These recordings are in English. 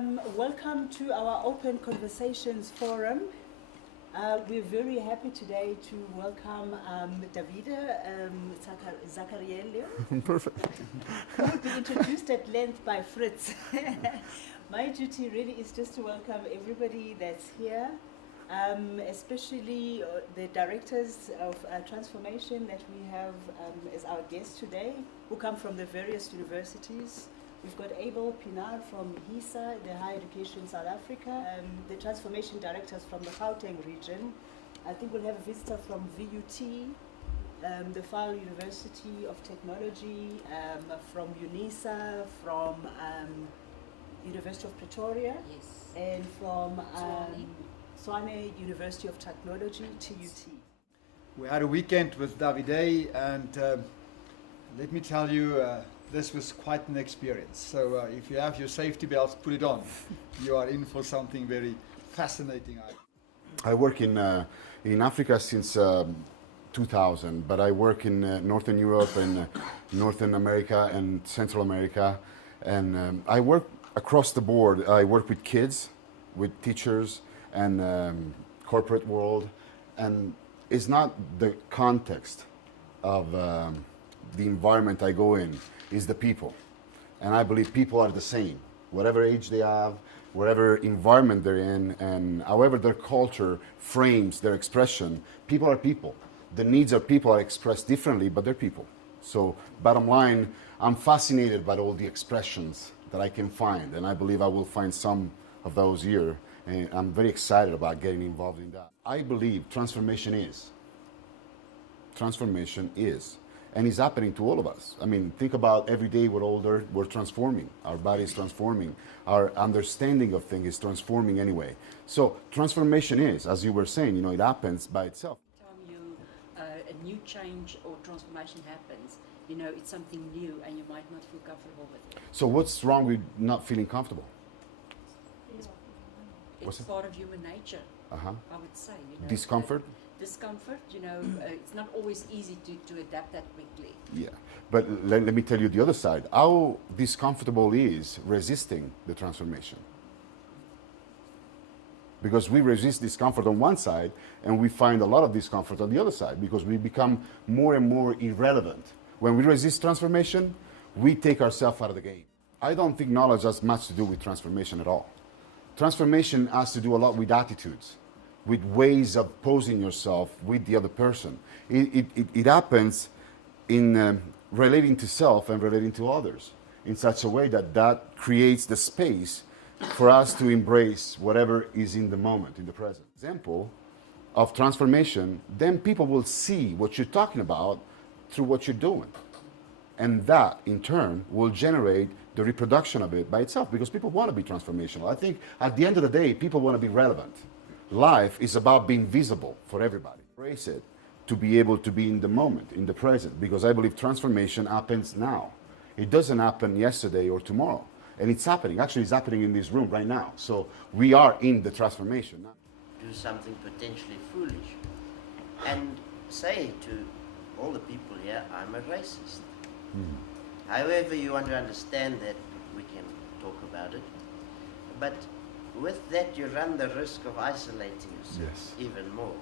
Welcome to our Open Conversations Forum. We're very happy today to welcome Davide Zaccariello. Perfect. Who will be introduced at length by Fritz. My duty really is just to welcome everybody that's here, especially the directors of transformation that we have as our guests today, who come from the various universities. We've got Abel Pinar from HISA, the Higher Education South Africa, the transformation directors from the Gauteng region. I think we'll have a visitor from VUT, the File University of Technology, from UNISA, from University of Pretoria, yes, and from Tshwane University of Technology, TUT. We had a weekend with Davide, and let me tell you, this was quite an experience. So if you have your safety belts, put it on. You are in for something very fascinating. I work in Africa since 2000, but I work in Northern Europe and Northern America and Central America, and I work across the board. I work with kids, with teachers, and corporate world, and it's not the context of the environment I go in, is the people. And I believe people are the same, whatever age they have, whatever environment they're in, and however their culture frames their expression. People are people. The needs of people are expressed differently, but they're people. So bottom line, I'm fascinated by all the expressions that I can find, and I believe I will find some of those here, and I'm very excited about getting involved in that. I believe transformation is, and it's happening to all of us. I mean, think about every day we're older, we're transforming. Our body is transforming. Our understanding of things is transforming anyway. So transformation is, as you were saying, you know, it happens by itself. Every time a new change or transformation happens, you know, it's something new and you might not feel comfortable with it. So what's wrong with not feeling comfortable? It's part of human nature, Uh-huh. I would say. You know, Discomfort? Discomfort, you know, it's not always easy to adapt that quickly. Yeah, but let me tell you the other side. How discomfortable is resisting the transformation? Because we resist discomfort on one side, and we find a lot of discomfort on the other side, because we become more and more irrelevant. When we resist transformation, we take ourselves out of the game. I don't think knowledge has much to do with transformation at all. Transformation has to do a lot with attitudes, with ways of posing yourself with the other person. It happens in relating to self and relating to others in such a way that creates the space for us to embrace whatever is in the moment, in the present. Example of transformation, then people will see what you're talking about through what you're doing. And that, in turn, will generate the reproduction of it by itself, because people want to be transformational. I think at the end of the day, people want to be relevant. Life is about being visible for everybody. Embrace it to be able to be in the moment, in the present, because I believe transformation happens now. It doesn't happen yesterday or tomorrow. And it's happening. Actually, it's happening in this room right now. So we are in the transformation now. Do something potentially foolish and say to all the people here, I'm a racist. However you want to understand that, we can talk about it. But with that, you run the risk of isolating yourself even more.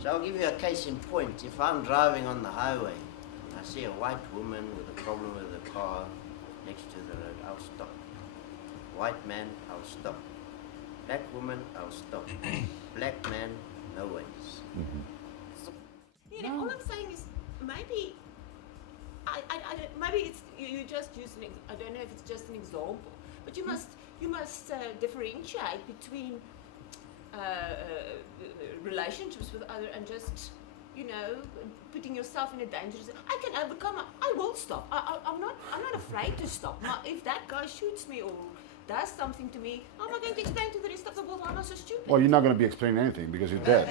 So I'll give you a case in point. If I'm driving on the highway, I see a white woman with a problem with a car next to the road, I'll stop. White man, I'll stop. Black woman, I'll stop. Black man, no ways. You know, all I'm saying is maybe maybe it's you just use I don't know if it's just an example, but you must differentiate between relationships with other and just, you know, putting yourself in a dangerous. I can overcome. I will stop. I'm not afraid to stop. Now, if that guy shoots me or does something to me, how am I going to explain to the rest of the world I'm not so stupid? Well, you're not going to be explaining anything because you're dead.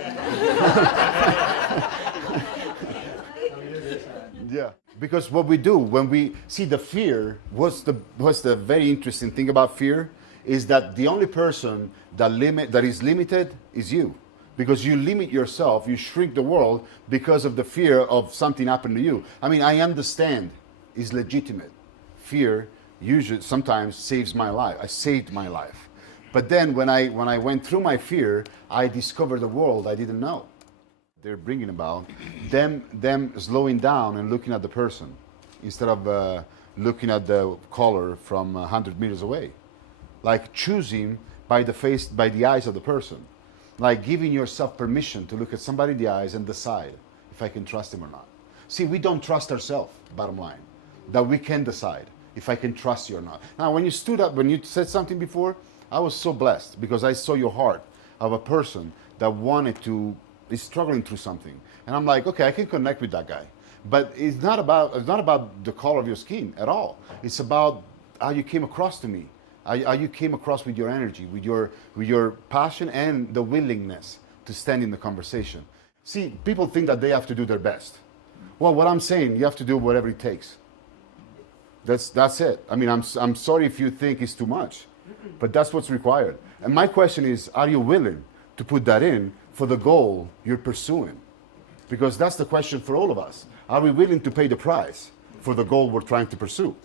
Yeah, because what we do when we see the fear, what's the very interesting thing about fear is that the only person that is limited is you, because you limit yourself, you shrink the world because of the fear of something happening to you. I mean, I understand it's legitimate. Fear usually sometimes saves my life. I saved my life. But then when I went through my fear, I discovered a world I didn't know. They're bringing about them slowing down and looking at the person instead of looking at the caller from 100 meters away. Like choosing by the face, by the eyes of the person. Like giving yourself permission to look at somebody in the eyes and decide if I can trust him or not. See, we don't trust ourselves, bottom line. That we can decide if I can trust you or not. Now, when you stood up, when you said something before, I was so blessed because I saw your heart of a person that is struggling through something. And I'm like, okay, I can connect with that guy. But it's not about the color of your skin at all. It's about how you came across to me. How you came across with your energy, with your passion and the willingness to stand in the conversation. See, people think that they have to do their best. Well, what I'm saying, you have to do whatever it takes. That's it. I mean, I'm sorry if you think it's too much, but that's what's required. And my question is, are you willing to put that in for the goal you're pursuing? Because that's the question for all of us. Are we willing to pay the price for the goal we're trying to pursue?